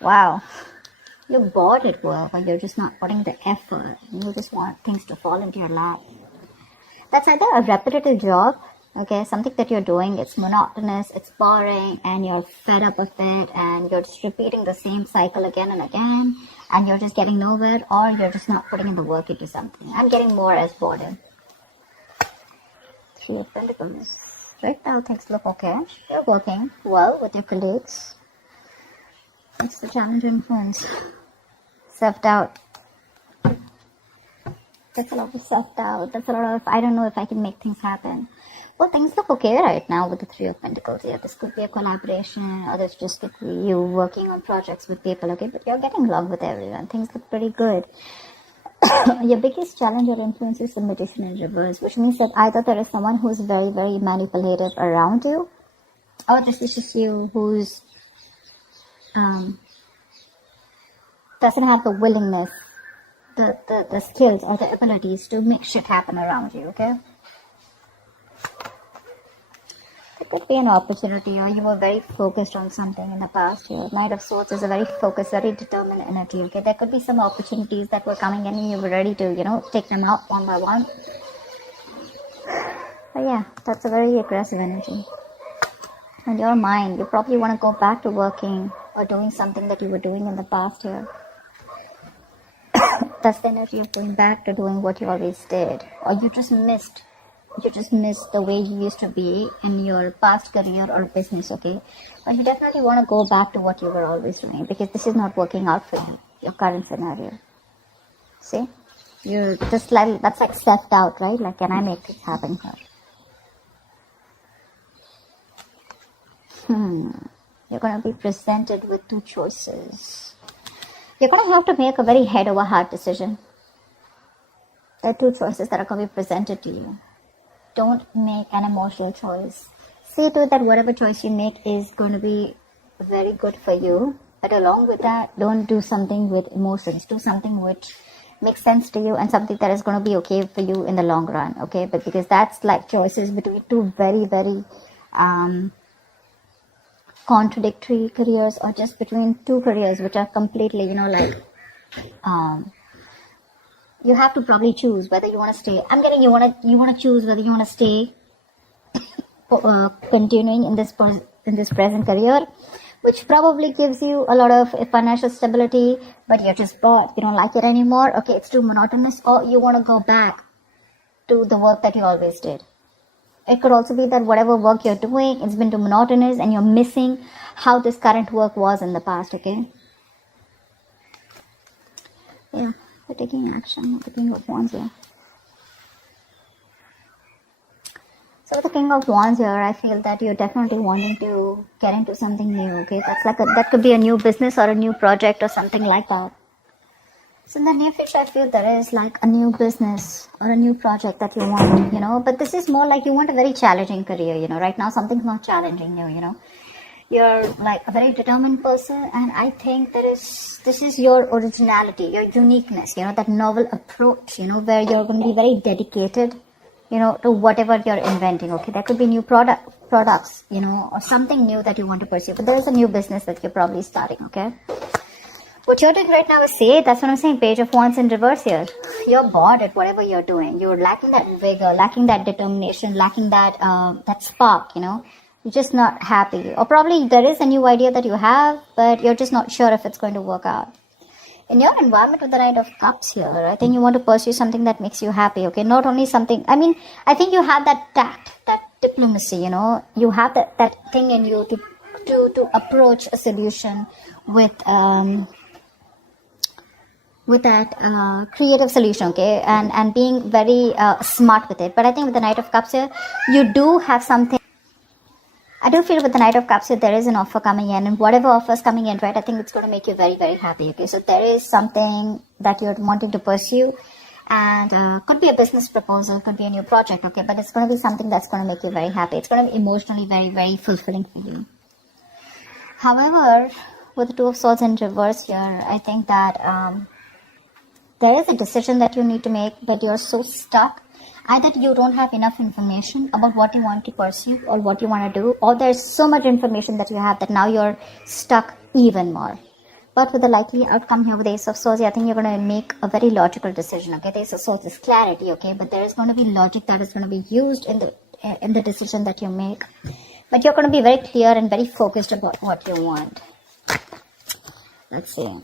Wow. You're bored at work, or you're just not putting the effort. You just want things to fall into your lap. That's either a repetitive job, okay, something that you're doing, it's monotonous, it's boring, and you're fed up with it, and you're just repeating the same cycle again and again, and you're just getting nowhere, or you're just not putting in the work into something. I'm getting more as boredom. Three of Pentacles. Right now, things look okay. You're working well with your colleagues. What's the challenge influence? Self-doubt. That's a lot of self-doubt. That's a lot of, I don't know if I can make things happen. Well, things look okay right now with the Three of Pentacles. Yeah, this could be a collaboration, or this just could be you working on projects with people, okay? But you're getting along with everyone. Things look pretty good. Your biggest challenge or influence is the Magician in reverse, which means that either there is someone who's very, very manipulative around you, or this is just you who's doesn't have the willingness, the skills or the abilities to make shit happen around you, okay? There could be an opportunity, or you were very focused on something in the past here. Knight of Swords is a very focused, very determined energy, okay? There could be some opportunities that were coming in and you were ready to, take them out one by one. But yeah, that's a very aggressive energy. And your mind, you probably want to go back to working or doing something that you were doing in the past here. That's the energy of going back to doing what you always did. Or you just missed the way you used to be in your past career or business, okay? But you definitely want to go back to what you were always doing, because this is not working out for you, your current scenario. See? You're just like, that's like self-doubt, right? Like, can I make this happen here? You're going to be presented with two choices. You're going to have to make a very head over heart decision. There are two choices that are going to be presented to you. Don't make an emotional choice. See to it that whatever choice you make is going to be very good for you. But along with that, don't do something with emotions. Do something which makes sense to you and something that is going to be okay for you in the long run. Okay, but because that's like choices between two very, very contradictory careers, or just between two careers which are completely, you have to probably choose whether you want to stay. I'm getting you want to choose whether you want to stay continuing in this present career, which probably gives you a lot of financial stability, but you're just bored. You don't like it anymore. Okay, it's too monotonous, or you want to go back to the work that you always did. It could also be that whatever work you're doing, it's been too monotonous and you're missing how this current work was in the past, okay? Yeah, we're taking action. The King of Wands here. So with the King of Wands here, I feel that you're definitely wanting to get into something new, okay? That's like that could be a new business or a new project or something like that. So in the near future, I feel there is like a new business or a new project that you want, but this is more like you want a very challenging career, right now something's not challenging you, You're like a very determined person, and I think this is your originality, your uniqueness, that novel approach, where you're going to be very dedicated, to whatever you're inventing, okay? That could be new products, or something new that you want to pursue, but there is a new business that you're probably starting, okay? What you're doing right now is that's what I'm saying, Page of Wands in reverse here. You're bored at whatever you're doing. You're lacking that vigor, lacking that determination, lacking that spark, You're just not happy. Or probably there is a new idea that you have, but you're just not sure if it's going to work out. In your environment with the Knight of Cups here, I think you want to pursue something that makes you happy, okay? Not only something, I think you have that tact, that diplomacy, You have that thing in you to approach a solution with that creative solution, okay, and being very smart with it. But I think with the Knight of Cups here, you do have something. I do feel with the Knight of Cups here, there is an offer coming in, and whatever offer is coming in, right, I think it's going to make you very, very happy, okay. So there is something that you're wanting to pursue, and could be a business proposal, could be a new project, okay, but it's going to be something that's going to make you very happy. It's going to be emotionally very, very fulfilling for you. However, with the Two of Swords in reverse here, I think that there is a decision that you need to make, but you're so stuck. Either you don't have enough information about what you want to pursue or what you want to do, or there's so much information that you have that now you're stuck even more. But with the likely outcome here with the Ace of Swords, I think you're going to make a very logical decision, okay? The Ace of Swords is clarity, okay? But there is going to be logic that is going to be used in the decision that you make. But you're going to be very clear and very focused about what you want. Let's see.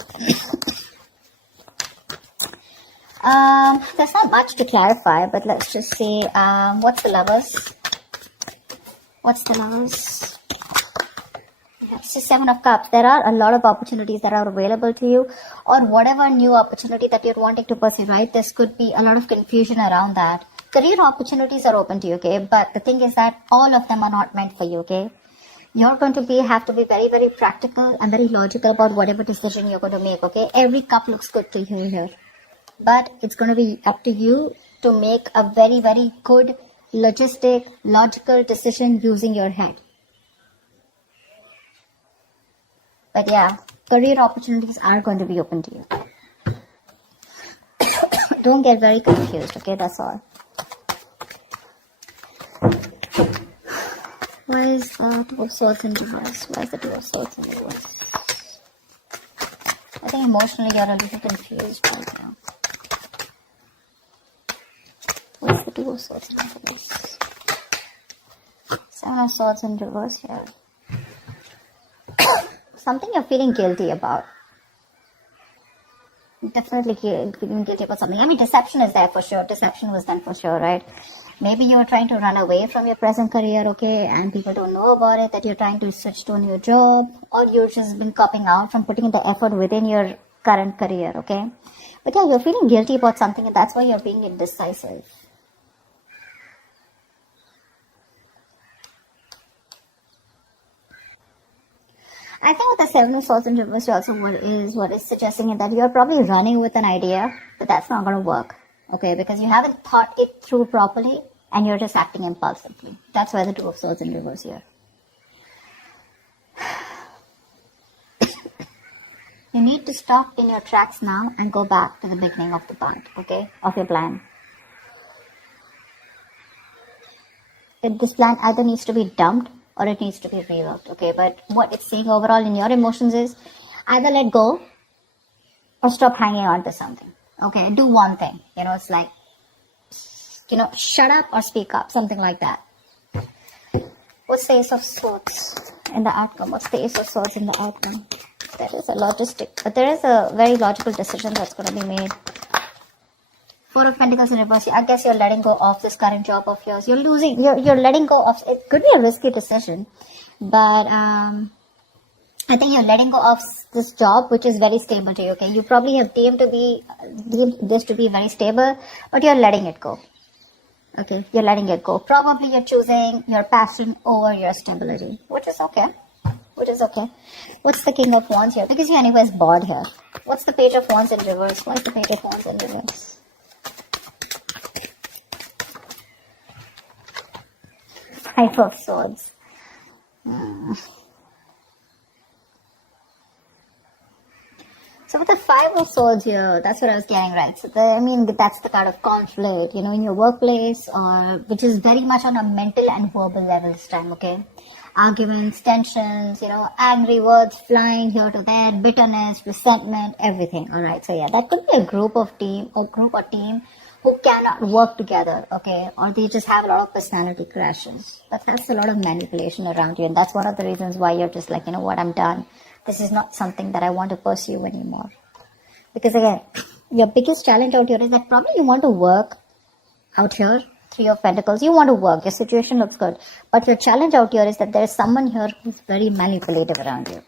There's not much to clarify, but let's just see. What's the Lovers? What's the Lovers? It's just 7 of Cups. There are a lot of opportunities that are available to you, or whatever new opportunity that you're wanting to pursue, right? This could be a lot of confusion around that. Career opportunities are open to you, okay? But the thing is that all of them are not meant for you, okay? You're going to have to be very, very practical and very logical about whatever decision you're going to make, okay? Every cup looks good to you here. But it's going to be up to you to make a very, very good, logical decision using your head. But yeah, career opportunities are going to be open to you. Don't get very confused, okay? That's all. Why is the Two of Swords in reverse? Why is the Two of Swords in reverse? I think emotionally you're a little confused right now. What's the Two of Swords in reverse? 7 of Swords in reverse here. Something you're feeling guilty about. Definitely feeling guilty about something. I mean, deception is there for sure. Deception was done for sure, right? Maybe you're trying to run away from your present career, okay, and people don't know about it, that you're trying to switch to a new job, or you've just been copping out from putting in the effort within your current career, okay? But yeah, you're feeling guilty about something, and that's why you're being indecisive. I think with the 7 of Swords in reverse also what is suggesting is that you're probably running with an idea, but that's not going to work, okay? Because you haven't thought it through properly and you're just acting impulsively. That's why the 2 of Swords in reverse here. You need to stop in your tracks now and go back to the beginning of the path, okay? Of your plan. This plan either needs to be dumped or it needs to be reworked, okay? But what it's saying overall in your emotions is either let go or stop hanging on to something, okay? Do one thing, it's like, shut up or speak up, something like that. What's the Ace of Swords in the outcome? What's the Ace of Swords in the outcome? There is a very logical decision that's going to be made. 4 of Pentacles in reverse. I guess you're letting go of this current job of yours. You're letting go of, it could be a risky decision, but I think you're letting go of this job, which is very stable to you, okay? You probably have deemed this to be very stable, but you're letting it go. Okay, you're letting it go. Probably you're choosing your passion over your stability, which is okay. What's the King of Wands here? Because you're anyways bored here. What's the Page of Wands in reverse? What's the Page of Wands in reverse? 5 of Swords. So with the 5 of Swords here, that's what I was getting, right? So that's the kind of conflict, in your workplace, or which is very much on a mental and verbal level this time, okay? Arguments, tensions, angry words flying here to there, bitterness, resentment, everything, alright? So yeah, that could be a group or team who cannot work together, okay? Or they just have a lot of personality crashes. That's a lot of manipulation around you, and that's one of the reasons why you're just like, what, I'm done. This is not something that I want to pursue anymore. Because again, your biggest challenge out here is that probably you want to work out here. 3 of Pentacles, you want to work, your situation looks good. But your challenge out here is that there is someone here who's very manipulative around you.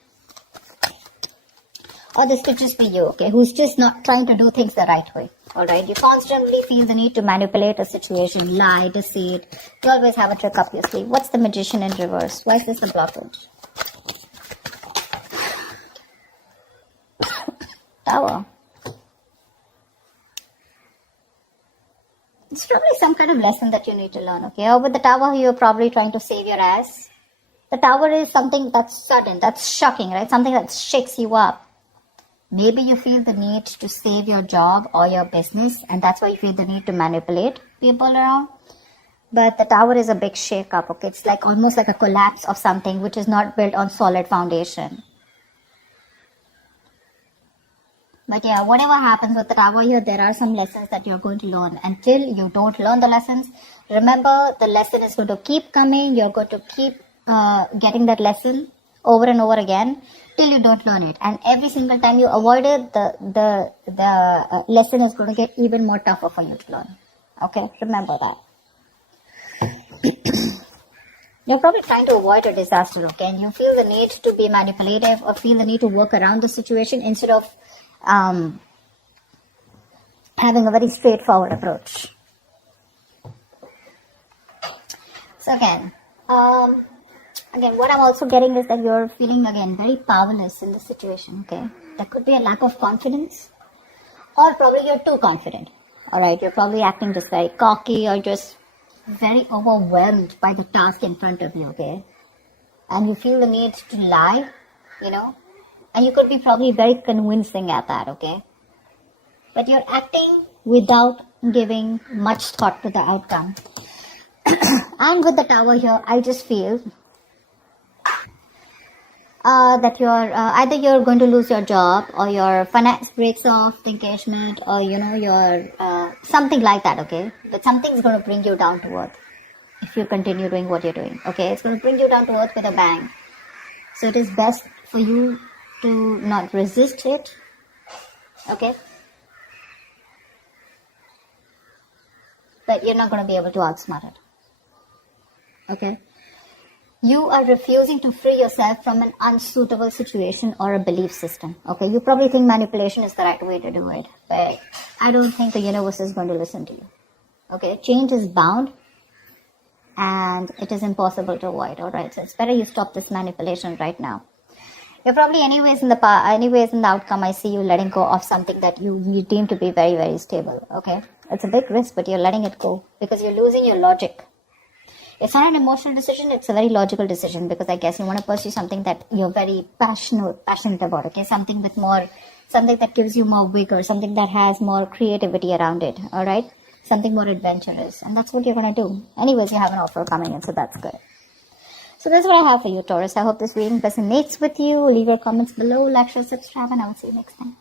Or this could just be you, okay, who's just not trying to do things the right way. Alright, you constantly feel the need to manipulate a situation, lie, deceit. You always have a trick up your sleeve. What's the Magician in reverse? Why is this a blockage? Tower. It's probably some kind of lesson that you need to learn, okay? Or with the Tower, you're probably trying to save your ass. The Tower is something that's sudden, that's shocking, right? Something that shakes you up. Maybe you feel the need to save your job or your business, and that's why you feel the need to manipulate people around. But the Tower is a big shake-up, okay? It's like almost like a collapse of something which is not built on solid foundation. But yeah, whatever happens with the Tower here, there are some lessons that you're going to learn. Until you don't learn the lessons, remember the lesson is going to keep coming. You're going to keep getting that lesson over and over again till you don't learn it. And every single time you avoid it, the lesson is going to get even more tougher for you to learn. Okay, remember that. You're probably trying to avoid a disaster, okay? And you feel the need to be manipulative or feel the need to work around the situation instead of having a very straightforward approach. So again, what I'm also getting is that you're feeling again very powerless in this situation, okay? There could be a lack of confidence, or probably you're too confident. Alright, you're probably acting just very cocky or just very overwhelmed by the task in front of you, okay? And you feel the need to lie, and you could be probably very convincing at that, okay? But you're acting without giving much thought to the outcome. And with the Tower here, I just feel that you're either you're going to lose your job, or your finance breaks off the engagement, or your something like that, okay? But something's going to bring you down to earth if you continue doing what you're doing, okay? It's going to bring you down to earth with a bang. So it is best for you to not resist it, okay? But you're not going to be able to outsmart it, okay? You are refusing to free yourself from an unsuitable situation or a belief system, okay? You probably think manipulation is the right way to do it, but I don't think the universe is going to listen to you, okay? Change is bound, and it is impossible to avoid, alright? So it's better you stop this manipulation right now. You're probably anyways in the outcome, I see you letting go of something that you deem to be very, very stable, okay? It's a big risk, but you're letting it go because you're losing your logic. It's not an emotional decision, it's a very logical decision, because I guess you want to pursue something that you're very passionate about, okay? Something that gives you more vigor, something that has more creativity around it, alright? Something more adventurous, and that's what you're going to do. Anyways, you have an offer coming in, so that's good. So that's what I have for you, Taurus. I hope this reading resonates with you. Leave your comments below, like, share, subscribe, and I will see you next time.